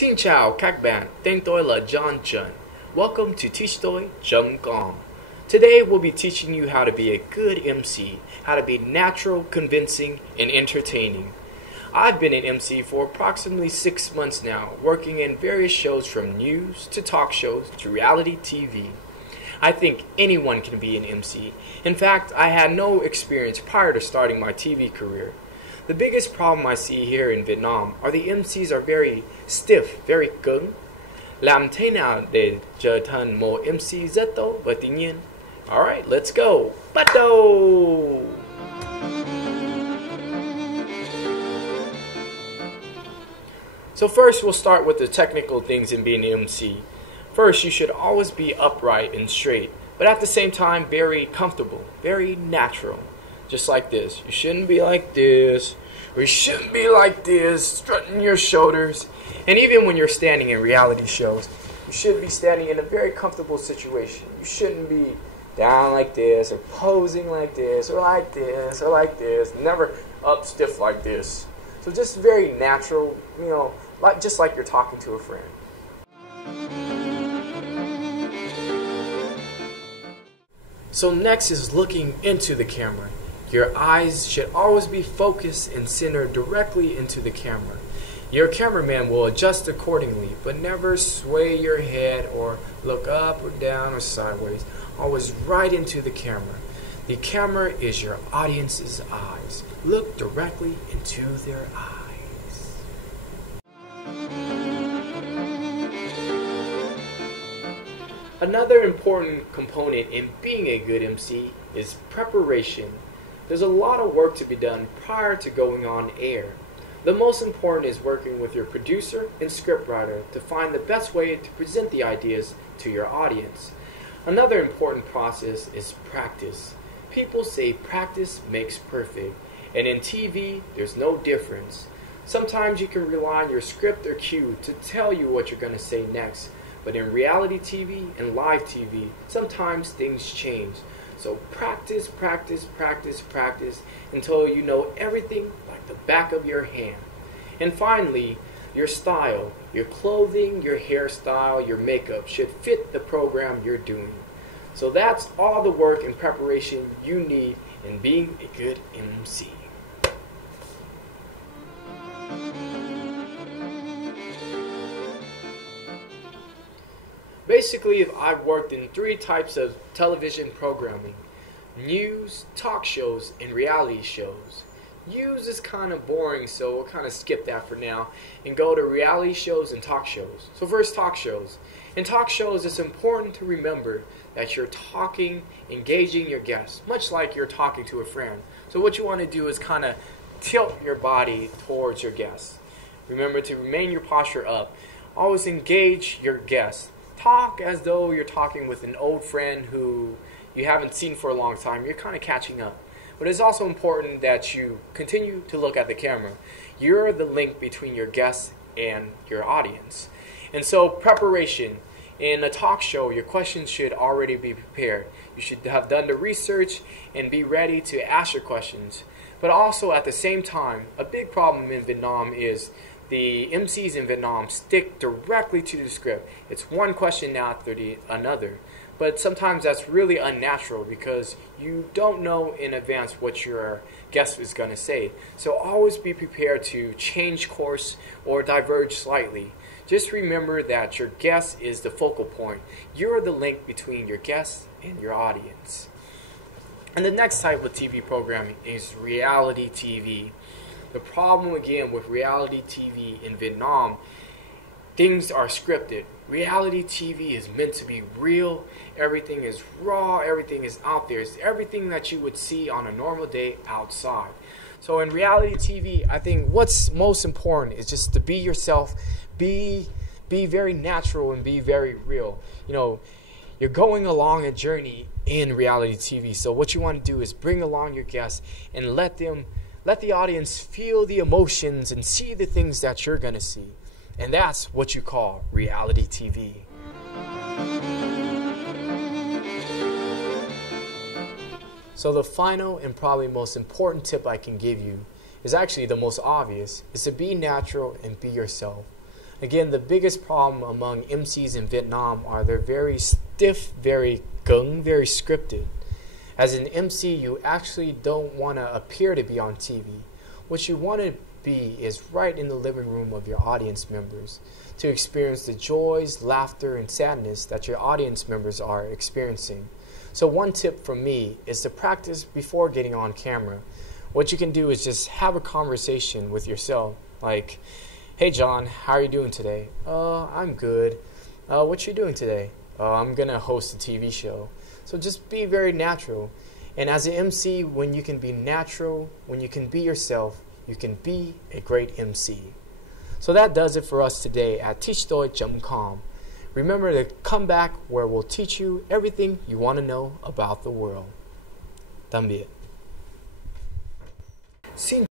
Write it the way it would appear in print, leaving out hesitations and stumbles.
Xin chào các bạn, tên tôi là John Jun. Welcome to teachtoi.com. Today we'll be teaching you how to be a good MC, how to be natural, convincing, and entertaining. I've been an MC for approximately 6 months now, working in various shows from news to talk shows to reality TV. I think anyone can be an MC. In fact, I had no experience prior to starting my TV career. The biggest problem I see here in Vietnam are the MCs are very stiff, very cứng. Làm thế nào để trở thành một MC rất tốt và tự nhiên? Alright, let's go! Bắt đầu! So first we'll start with the technical things in being an MC. First, you should always be upright and straight, but at the same time very comfortable, very natural. Just like this. You shouldn't be like this, or you shouldn't be like this, strutting your shoulders. And even when you're standing in reality shows, you should be standing in a very comfortable situation. You shouldn't be down like this, or posing like this, or like this, or like this. Never up stiff like this. So just very natural, just like you're talking to a friend. So next is looking into the camera. Your eyes should always be focused and centered directly into the camera. Your cameraman will adjust accordingly, but never sway your head or look up or down or sideways. Always right into the camera. The camera is your audience's eyes. Look directly into their eyes. Another important component in being a good MC is preparation. There's a lot of work to be done prior to going on air. The most important is working with your producer and scriptwriter to find the best way to present the ideas to your audience. Another important process is practice. People say practice makes perfect, and in TV, there's no difference. Sometimes you can rely on your script or cue to tell you what you're going to say next, but in reality TV and live TV, sometimes things change. So practice, practice, practice, practice until you know everything like the back of your hand. And finally, your style, your clothing, your hairstyle, your makeup should fit the program you're doing. So that's all the work and preparation you need in being a good MC. Basically, I've worked in 3 types of television programming: news, talk shows, and reality shows. News is kind of boring, so we'll kind of skip that for now and go to reality shows and talk shows. So first, talk shows. In talk shows, it's important to remember that you're talking, engaging your guests, much like you're talking to a friend. So what you want to do is kind of tilt your body towards your guests. Remember to remain your posture up. Always engage your guests. Talk as though you're talking with an old friend who you haven't seen for a long time. You're kind of catching up. But it's also important that you continue to look at the camera. You're the link between your guests and your audience. And so preparation. In a talk show, your questions should already be prepared. You should have done the research and be ready to ask your questions. But also at the same time, a big problem in Vietnam is the MCs in Vietnam stick directly to the script. It's one question after another. But sometimes that's really unnatural because you don't know in advance what your guest is going to say. So always be prepared to change course or diverge slightly. Just remember that your guest is the focal point. You're the link between your guest and your audience. And the next type of TV programming is reality TV. The problem again with reality TV in Vietnam, things are scripted. Reality TV is meant to be real. Everything is raw. Everything is out there. It's everything that you would see on a normal day outside. So in reality TV, I think what's most important is just to be yourself. Be very natural and be very real. You're going along a journey in reality TV. So what you want to do is bring along your guests and let the audience feel the emotions and see the things that you're going to see. And that's what you call reality TV. So the final and probably most important tip I can give you is actually the most obvious, is to be natural and be yourself. Again, the biggest problem among MCs in Vietnam are they're very stiff, very gung, very scripted. As an MC, you actually don't want to appear to be on TV. What you want to be is right in the living room of your audience members to experience the joys, laughter, and sadness that your audience members are experiencing. So one tip from me is to practice before getting on camera. What you can do is just have a conversation with yourself, like, "Hey John, how are you doing today?" I'm good." "What you doing today?" "I'm gonna host a TV show." So just be very natural. And as an MC, when you can be natural, when you can be yourself, you can be a great MC. So that does it for us today at teachdeutsch.com. Remember to come back where we'll teach you everything you want to know about the world. Tạm biệt. Xin